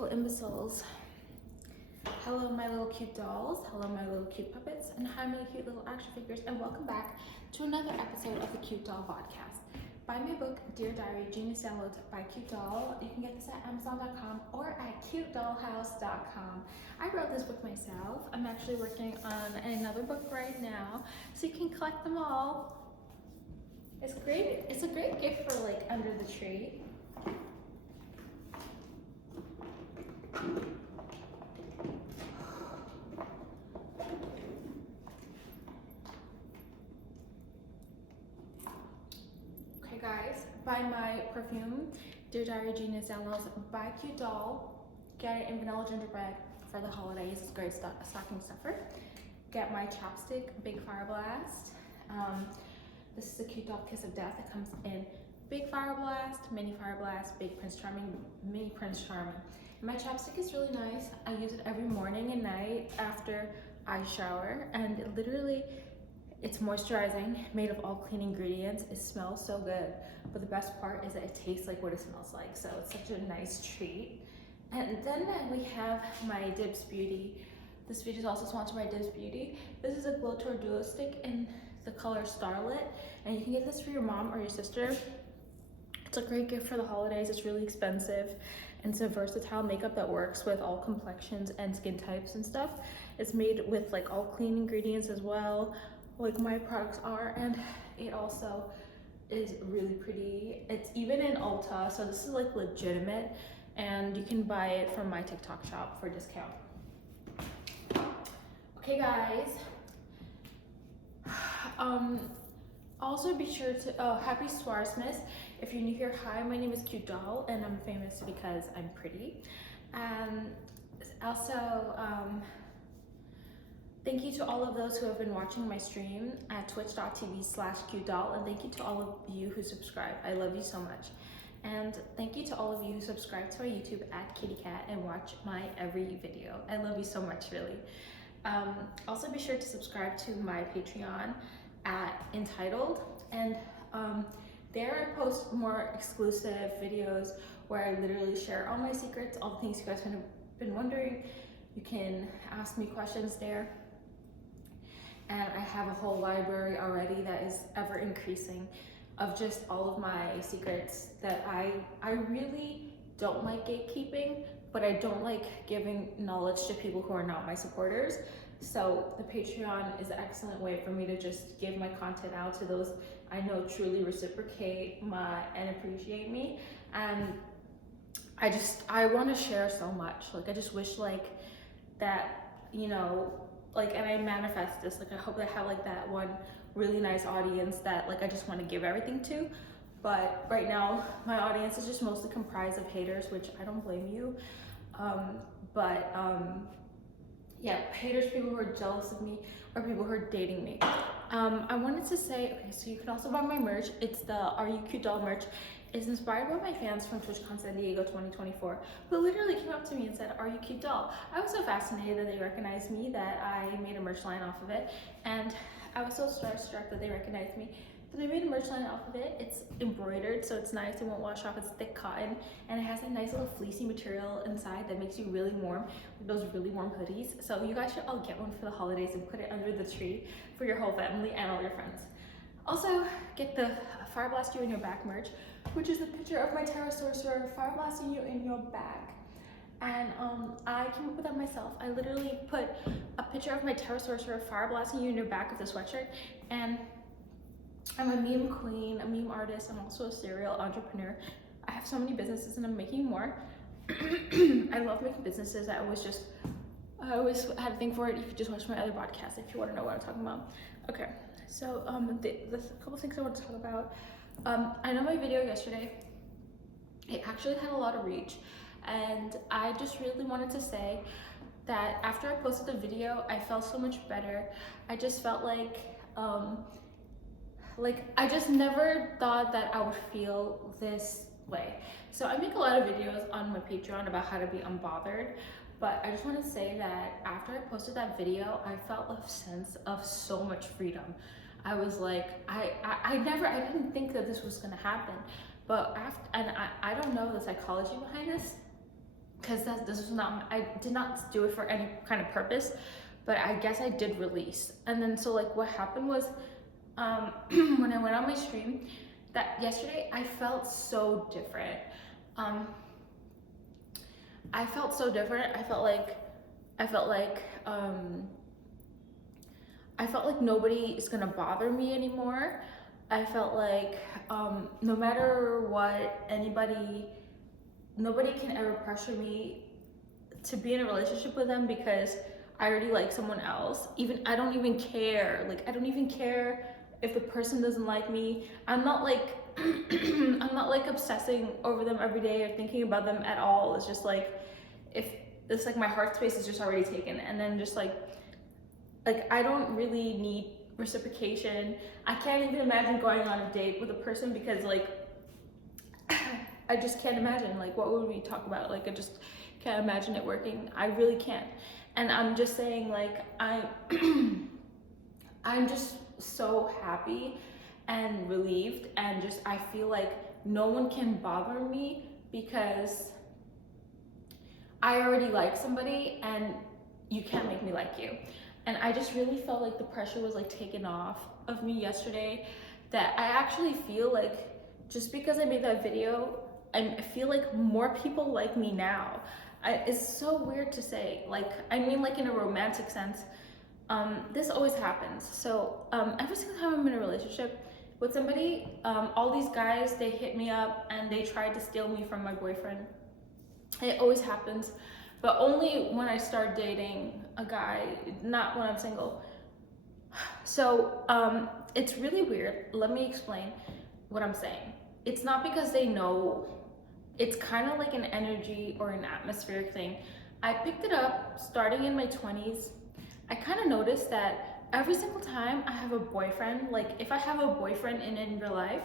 beautiful imbeciles. Hello my little cute dolls, hello my little cute puppets, and hi my cute little action figures, and welcome back to another episode of the Cute Doll Podcast. Buy my book, Dear Diary, Genius Downloads by Cute Doll. You can get this at Amazon.com or at cutedollhouse.com. I wrote this book myself. I'm actually working on another book right now, so you can collect them all. It's great. It's a great gift for like under the tree. Okay guys, buy my perfume, Dear Diary Genius Downloads by Cute Doll. Get it in vanilla gingerbread for the holidays. It's a great stocking stuffer. Get my chapstick, Big Fire Blast. This is a Cute Doll Kiss of Death. It comes in Big Fire Blast, Mini Fire Blast, Big Prince Charming, Mini Prince Charming. My chapstick is really nice. I use it every morning and night after I shower, and it's moisturizing, made of all clean ingredients. It smells so good, but the best part is that it tastes like what it smells like, so it's such a nice treat. And then we have my Dibs Beauty. This video is also sponsored by Dibs Beauty. This is a Glow Tour Duo Stick in the color Starlit, and you can get this for your mom or your sister. It's a great gift for the holidays. It's really expensive, and it's a versatile makeup that works with all complexions and skin types and stuff. It's made with like all clean ingredients as well, like my products are, and it also is really pretty. It's even in Ulta, so this is like legitimate, and you can buy it from my TikTok shop for discount. Okay guys, also be sure to happy Swarsmas. If you're new here, hi, my name is Cute Doll, and I'm famous because I'm pretty. Also, thank you to all of those who have been watching my stream at twitch.tv/cutedoll, and thank you to all of you who subscribe. I love you so much. And thank you to all of you who subscribe to my YouTube at Kitty Cat and watch my every video. I love you so much, really. Also be sure to subscribe to my Patreon at Entitled, and there I post more exclusive videos where I literally share all my secrets, all the things you guys have been wondering. You can ask me questions there, and I have a whole library already that is ever increasing of just all of my secrets that I really don't like gatekeeping, but I don't like giving knowledge to people who are not my supporters. So the Patreon is an excellent way for me to just give my content out to those I know truly reciprocate and appreciate me. And I want to share so much. Like, I just wish like that, you know, like, and I manifest this, like I hope I have like that one really nice audience that like I just want to give everything to. But right now my audience is just mostly comprised of haters, which I don't blame you. Yeah, haters, people who are jealous of me, or people who are dating me. I wanted to say, okay, so you can also buy my merch. It's the Are You Cute Doll merch. It's inspired by my fans from TwitchCon San Diego 2024, who literally came up to me and said, "Are you cute doll?" I was so fascinated that they recognized me that I made a merch line off of it, and I was so starstruck that they recognized me that I made a merch line off of it. It's embroidered, so it's nice. It won't wash off. It's thick cotton, and it has a nice little fleecy material inside that makes you really warm, like those really warm hoodies. So you guys should all get one for the holidays and put it under the tree for your whole family and all your friends. Also, get the Fire Blast You in Your Back merch, which is a picture of my Tarot Sorcerer fire blasting you in your back. And I came up with that myself. I literally put a picture of my Tarot Sorcerer fire blasting you in your back with a sweatshirt, and I'm a meme queen, a meme artist. I'm also a serial entrepreneur. I have so many businesses and I'm making more. I love making businesses. I always had a thing for it. You could just watch my other podcast if you want to know what I'm talking about. Okay, so the couple things I want to talk about. I know my video yesterday, it actually had a lot of reach, and I just really wanted to say that after I posted the video, I felt so much better. I just felt like I just never thought that I would feel this way. So I make a lot of videos on my Patreon about how to be unbothered, but I just want to say that after I posted that video, I felt a sense of so much freedom. I was like, I didn't think that this was gonna happen, but I don't know the psychology behind this, because this was not, I did not do it for any kind of purpose, but I guess I did release. And then so like what happened was, when I went on my stream that yesterday, I felt so different. um I felt so different. I felt like I felt like nobody is gonna bother me anymore. I felt like no matter what, nobody can ever pressure me to be in a relationship with them because I already like someone else. Even I don't even care. Like I don't even care if the person doesn't like me. I'm not like I'm not like obsessing over them every day or thinking about them at all. It's just like if it's like my heart space is just already taken, and then just like I don't really need reciprocation. I can't even imagine going on a date with a person because like I just can't imagine like what would we talk about. Like I just can't imagine it working. I really can't. And I'm just saying like I'm just so happy and relieved, and just I feel like no one can bother me because I already like somebody and you can't make me like you. And I just really felt like the pressure was like taken off of me yesterday, that I actually feel like just because I made that video, I feel like more people like me now. It's so weird to say, like I mean like in a romantic sense. This always happens. So every single time I'm in a relationship with somebody, all these guys, they hit me up and they tried to steal me from my boyfriend. It always happens, but only when I start dating a guy, not when I'm single. So it's really weird. Let me explain what I'm saying. It's not because they know. It's kind of like an energy or an atmospheric thing. I picked it up starting in my 20s. I kind of noticed that every single time I have a boyfriend, like if I have a boyfriend in real life,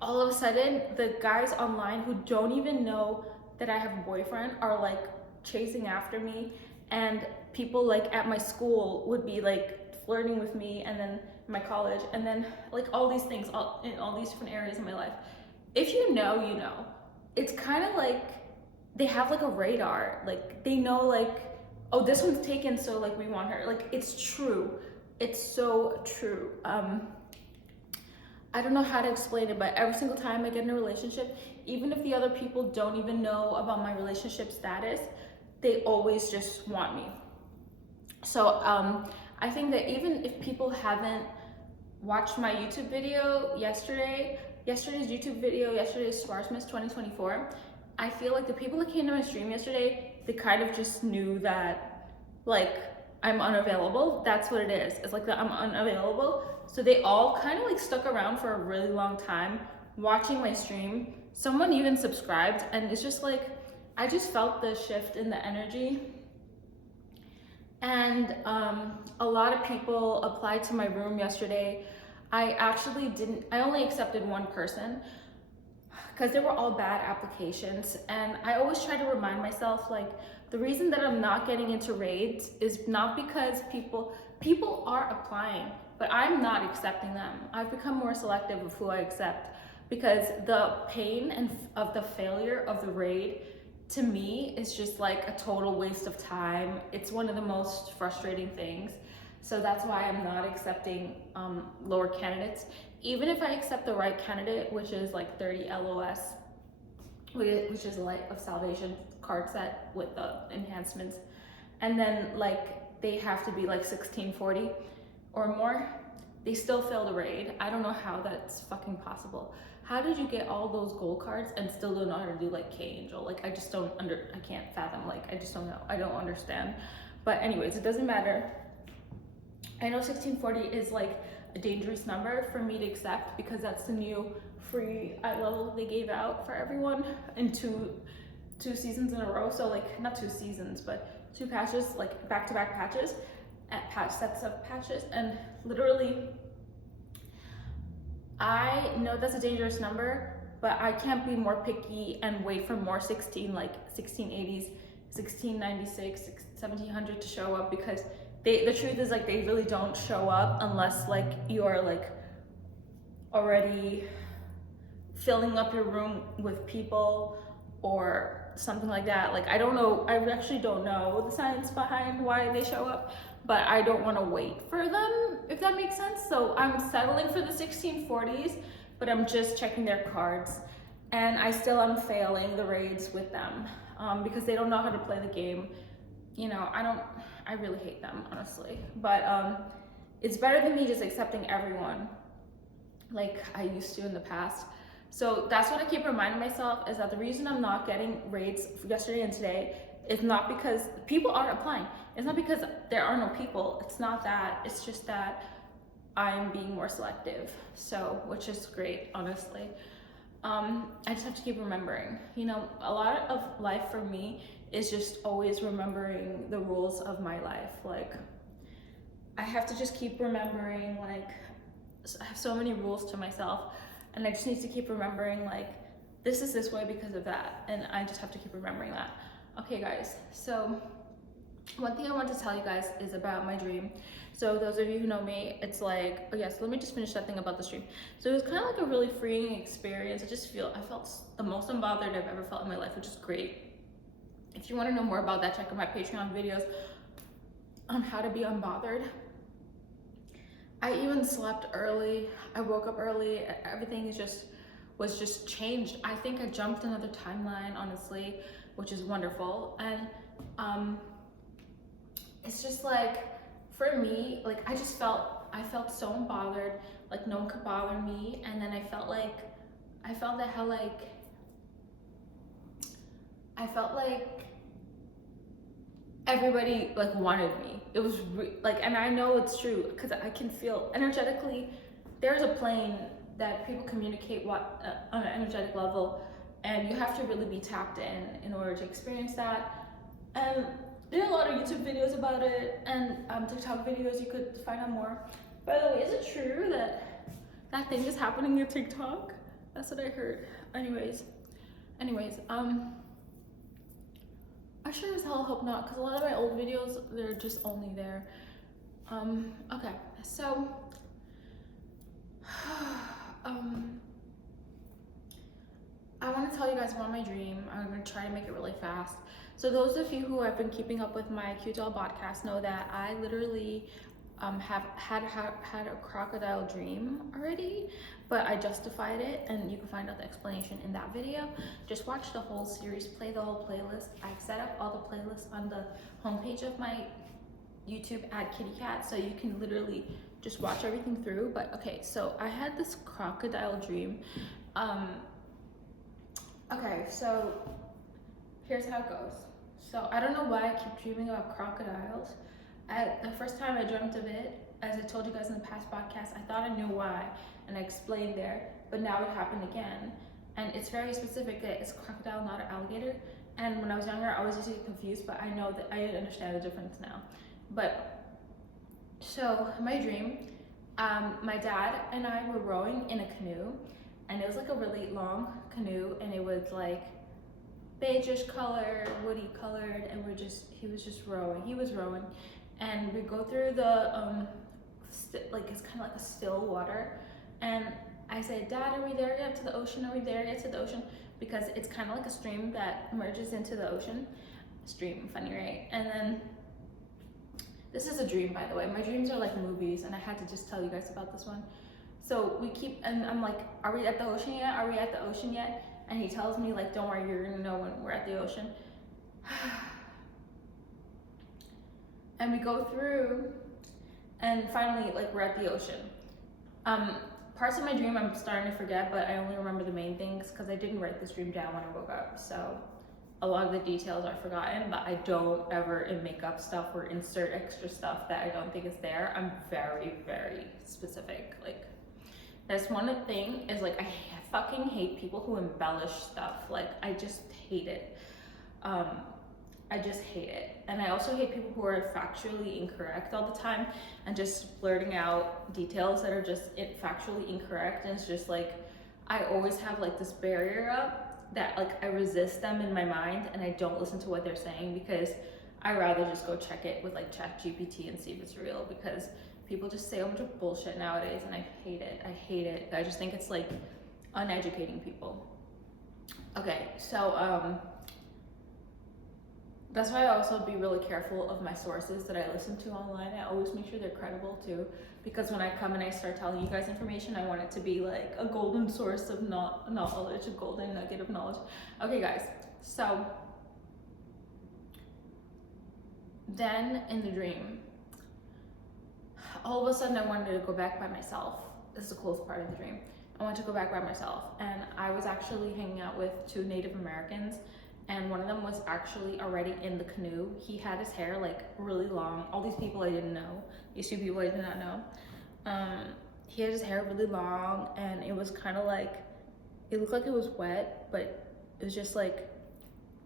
all of a sudden the guys online who don't even know that I have a boyfriend are like chasing after me, and people like at my school would be like flirting with me, and then my college, and then like all these things in all these different areas in my life. If you know, you know. It's kind of like they have like a radar, like they know like, oh, this one's taken, so like we want her. Like it's true. It's so true. I don't know how to explain it, but every single time I get in a relationship, even if the other people don't even know about my relationship status, they always just want me. So I think that even if people haven't watched my YouTube video yesterday's YouTube video, yesterday's Swarsmas 2024, I feel like the people that came to my stream yesterday, they kind of just knew that like I'm unavailable. That's what it is. It's like that I'm unavailable. So they all kind of like stuck around for a really long time watching my stream. Someone even subscribed, and it's just like I just felt the shift in the energy. And a lot of people applied to my room yesterday. I only accepted one person because they were all bad applications. And I always try to remind myself, like, the reason that I'm not getting into raids is not because people are applying, but I'm not accepting them. I've become more selective of who I accept because the pain and of the failure of the raid, to me, is just like a total waste of time. It's one of the most frustrating things. So that's why I'm not accepting lower candidates. Even if I accept the right candidate, which is like 30 LOS, which is a Light of Salvation card set with the enhancements, and then like they have to be like 1640 or more, they still fail the raid. I don't know how that's fucking possible. How did you get all those gold cards and still don't know how to do like K-Angel? Like I can't fathom, like I just don't know. I don't understand. But anyways, it doesn't matter. I know 1640 is like a dangerous number for me to accept because that's the new free eye level they gave out for everyone in two seasons in a row. So like not 2 seasons, but 2 patches, like back-to-back patches, at patch sets of patches. And literally, I know that's a dangerous number, but I can't be more picky and wait for more 1680s, 1696, 1700 to show up, because the truth is like they really don't show up unless like you are like already filling up your room with people, or something like that. Like, I don't know, I actually don't know the science behind why they show up, but I don't want to wait for them, if that makes sense. So I'm settling for the 1640s, but I'm just checking their cards, and I still am failing the raids with them because they don't know how to play the game. You know, I really hate them, honestly, but it's better than me just accepting everyone like I used to in the past. So that's what I keep reminding myself, is that the reason I'm not getting raids yesterday and today is not because people aren't applying. It's not because there are no people. It's not that. It's just that I'm being more selective. So, which is great, honestly. I just have to keep remembering. You know, a lot of life for me is just always remembering the rules of my life. Like, I have to just keep remembering, like, I have so many rules to myself, and I just need to keep remembering, like, this is this way because of that, and I just have to keep remembering that. Okay, guys, so one thing I want to tell you guys is about my dream. So those of you who know me, it's like, oh yes, let me just finish that thing about the stream. So it was kind of like a really freeing experience. I felt the most unbothered I've ever felt in my life, which is great. If you want to know more about that, check out my Patreon videos on how to be unbothered. I even slept early. I woke up early. Everything was just changed. I think I jumped another timeline, honestly, which is wonderful. And it's just like, for me, like, I felt so unbothered, like no one could bother me. And then I felt like everybody like wanted me. It was like, and I know it's true because I can feel energetically. There's a plane that people communicate what on an energetic level, and you have to really be tapped in order to experience that. And there are a lot of YouTube videos about it, and TikTok videos. You could find out more. By the way, is it true that that thing is happening in TikTok? That's what I heard. Anyways, I sure as hell hope not, because a lot of my old videos, they're just only there. Okay, so, I want to tell you guys about my dream. I'm going to try to make it really fast. So those of you who have been keeping up with my Cute Doll podcast know that I literally have had a crocodile dream already, but I justified it, and you can find out the explanation in that video. Just watch the whole series, play the whole playlist. I've set up all the playlists on the homepage of my YouTube at Kitty Cat, so you can literally just watch everything through. But okay, so I had this crocodile dream. Okay, so here's how it goes. So I don't know why I keep dreaming about crocodiles. The first time I dreamt of it, as I told you guys in the past podcast, I thought I knew why, and I explained there, but now it happened again. And it's very specific. It's a crocodile, not an alligator. And when I was younger, I always used to get confused, but I know that I understand the difference now. But, so my dream, my dad and I were rowing in a canoe, and it was like a really long canoe, and it was like beigeish color, woody colored, and he was rowing, and we go through the like, it's kind of like a still water, and I said, Dad, are we there yet to the ocean? Are we there yet to the ocean? Because it's kind of like a stream that merges into the ocean. Stream, funny, right? And then, this is a dream, by the way. My dreams are like movies, and I had to just tell you guys about this one. So and I'm like, are we at the ocean yet? Are we at the ocean yet? And he tells me, like, don't worry, you're gonna know when we're at the ocean. And we go through, and finally, like, we're at the ocean. Parts of my dream I'm starting to forget, but I only remember the main things because I didn't write this dream down when I woke up. So a lot of the details are forgotten, but I don't ever make up stuff or insert extra stuff that I don't think is there. I'm very, very specific. Like, that's one thing is, like, I fucking hate people who embellish stuff. Like, I just hate it. I just hate it. And I also hate people who are factually incorrect all the time and just blurting out details that are just factually incorrect. And it's just like, I always have like this barrier up that, like, I resist them in my mind and I don't listen to what they're saying because I rather just go check it with like ChatGPT and see if it's real, because people just say a bunch of bullshit nowadays and I hate it. I hate it. I just think it's like uneducating people. Okay, so That's why I also be really careful of my sources that I listen to online. I always make sure they're credible too, because when I come and I start telling you guys information, I want it to be like a golden source of knowledge, a golden nugget of knowledge. Okay guys, so then in the dream, all of a sudden I wanted to go back by myself. This is the coolest part of the dream. I wanted to go back by myself, and I was actually hanging out with 2 Native Americans, and one of them was actually already in the canoe. He had his hair like really long. All these people I didn't know, these 2 people I did not know. He had his hair really long, and it was kind of like, it looked like it was wet, but it was just like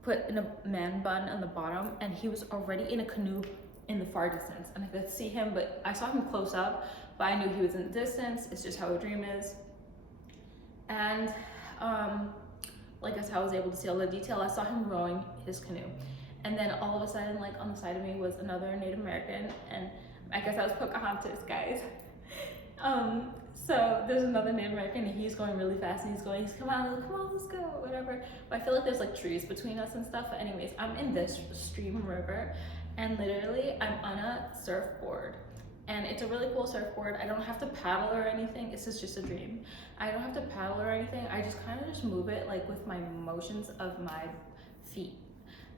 put in a man bun on the bottom, and he was already in a canoe in the far distance, and I could see him, but I saw him close up, but I knew he was in the distance. It's just how a dream is. And like that's how I was able to see all the detail. I saw him rowing his canoe, and then all of a sudden, like on the side of me was another Native American, and I guess I was Pocahontas, guys. So there's another Native American, and he's going really fast, and he's come on, let's go, whatever. But I feel like there's like trees between us and stuff. But anyways, I'm in this stream river, and literally I'm on a surfboard, and it's a really cool surfboard. I don't have to paddle or anything. This is just a dream. I don't have to paddle or anything. I just kind of just move it like with my motions of my feet.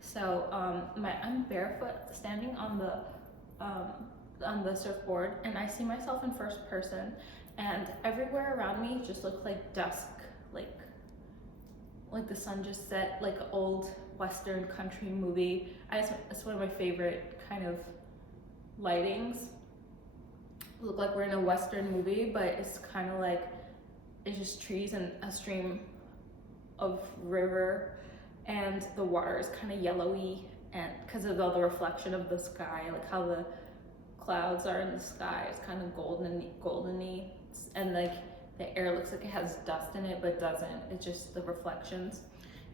So I'm barefoot standing on the surfboard, and I see myself in first person, and everywhere around me just looks like dusk, like the sun just set, like an old Western country movie. It's one of my favorite kind of lightings. Look like we're in a Western movie, but it's kind of like, it's just trees and a stream of river, and the water is kind of yellowy, and because of all the reflection of the sky, like how the clouds are in the sky, it's kind of goldeny, and like the air looks like it has dust in it, but it doesn't. It's just the reflections.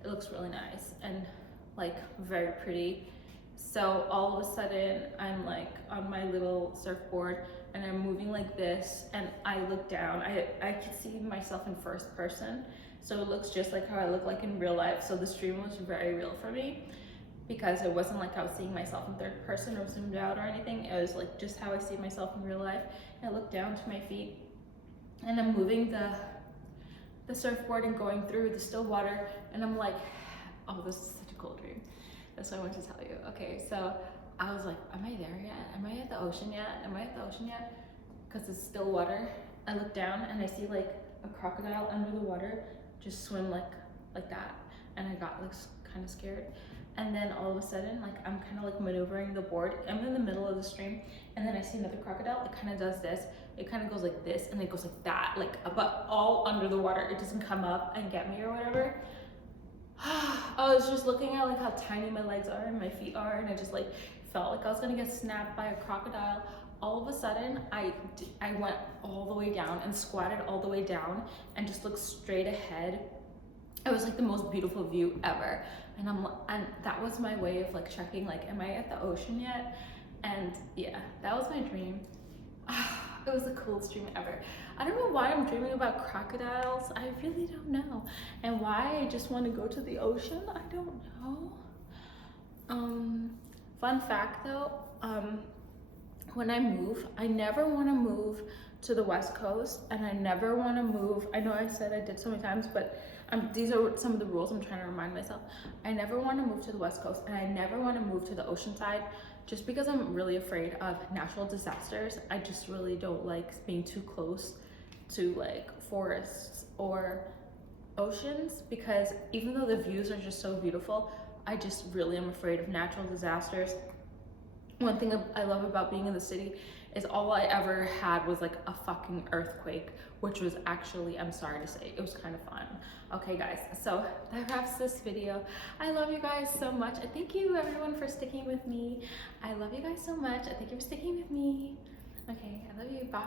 It looks really nice and like very pretty. So all of a sudden I'm like on my little surfboard, and I'm moving like this, and I look down. I can see myself in first person, so it looks just like how I look like in real life. So the stream was very real for me, because it wasn't like I was seeing myself in third person or zoomed out or anything. It was like just how I see myself in real life. And I look down to my feet, and I'm moving the surfboard and going through the still water, and I'm like, oh, this is such a cool dream. That's what I wanted to tell you. Okay, so I was like, am I there yet? Am I at the ocean yet? Am I at the ocean yet? Because it's still water. I look down, and I see like a crocodile under the water just swim like that, and I got like kind of scared. And then all of a sudden, like I'm kind of like maneuvering the board. I'm in the middle of the stream, and then I see another crocodile. It kind of does this. It kind of goes like this, and it goes like that, like but all under the water. It doesn't come up and get me or whatever. I was just looking at like how tiny my legs are and my feet are, and I just like felt like I was gonna get snapped by a crocodile. All of a sudden, I went all the way down and squatted all the way down and just looked straight ahead. It was like the most beautiful view ever, and that was my way of like checking, like, am I at the ocean yet? And yeah, that was my dream. It was the coolest dream ever. I don't know why I'm dreaming about crocodiles. I really don't know. And why I just want to go to the ocean, I don't know. Fun fact though, when I move, I never want to move to the West Coast, and I never want to move. I know I said I did so many times, but these are some of the rules I'm trying to remind myself. I never want to move to the West Coast, and I never want to move to the ocean side, just because I'm really afraid of natural disasters. I just really don't like being too close to like forests or oceans, because even though the views are just so beautiful, I just really am afraid of natural disasters. One thing I love about being in the city is all I ever had was like a fucking earthquake, which was actually, I'm sorry to say, it was kind of fun. Okay guys, so that wraps this video. I love you guys so much. I thank you everyone for sticking with me. I love you guys so much. I thank you for sticking with me. Okay, I love you, bye.